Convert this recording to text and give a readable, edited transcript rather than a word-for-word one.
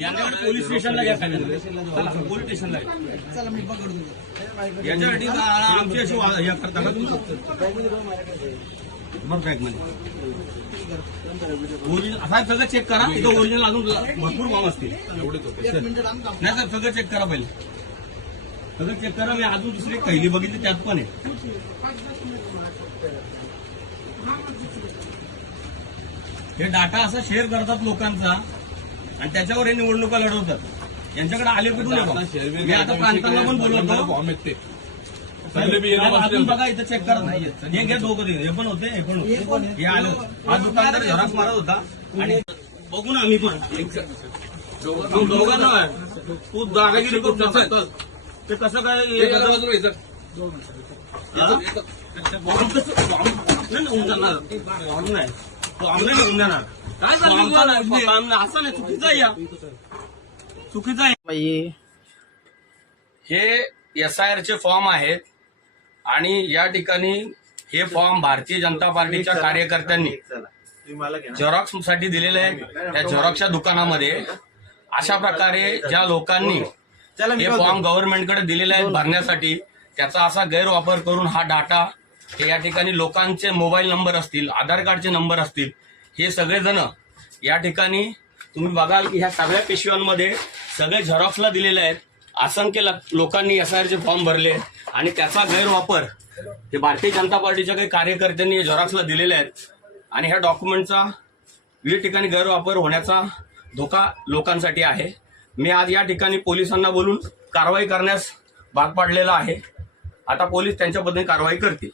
यांच्याकडे पोलीस स्टेशनला घ्या, पोलीस स्टेशनला चला मी पकडतो. यांच्यासाठी आमची अशी हे करता का तुम्ही? बरं बॅगमध्ये ओरिजिनल साहेब सगळं चेक करा. इथं ओरिजिनल अजून भरपूर फॉर्म असतील. नाही साहेब सगळं चेक करा पहिले, सगळं चेक करा. मी अजून दुसरी कैली बघितली त्यात पण आहे. हे डाटा असा शेअर करतात लोकांचा आणि त्याच्यावर हे निवडणुका लढवतात. यांच्याकडे आले कुठून? मी आता प्रांतांना पण बोलवतो. अजून बघा इथं चेक करत नाही. हे घ्या दोघं, हे पण होते, हे पण होते. हे आलं. हा दुकानदार झेरॉक्स मारत होता आणि बघू ना आम्ही पण दोघांना तू दादागिरी करतो. ते कसं काय होऊन जाणार? नाही तो आमदार होऊन जाणार. काय झालं असं नाही, चुकीचं आहे, या चुकीचं आहे. हे SIR चे फॉर्म आहेत आणि या ठिकाणी हे फॉर्म भारतीय जनता पार्टीच्या कार्यकर्त्यांनी झेरॉक्स साठी दिलेले आहेत. त्या झेरॉक्सच्या दुकानामध्ये अशा प्रकारे ज्या लोकांनी हे फॉर्म गव्हर्नमेंटकडे दिलेले आहेत भरण्यासाठी, त्याचा असा गैरवापर करून हा डाटा हे या ठिकाणी लोकांचे मोबाईल नंबर असतील, आधार कार्डचे नंबर असतील, हे सगळेजण या ठिकाणी तुम्ही बघाल की ह्या सगळ्या पिशव्यांमध्ये सगळे झेरॉक्सला दिलेले आहेत. असंख्य लोकांनी SIR चे फॉर्म भरले आणि त्याचा गैरवापर हे भारतीय जनता पार्टीच्या काही कार्यकर्त्यांनी झेरॉक्सला दिलेले आहेत आणि ह्या डॉक्युमेंटचा विविध ठिकाणी गैरवापर होण्याचा धोका लोकांसाठी आहे. मी आज या ठिकाणी पोलिसांना बोलून कारवाई करण्यास भाग पाडलेला आहे. आता पोलीस त्यांच्या पद्धतीने कारवाई करतील.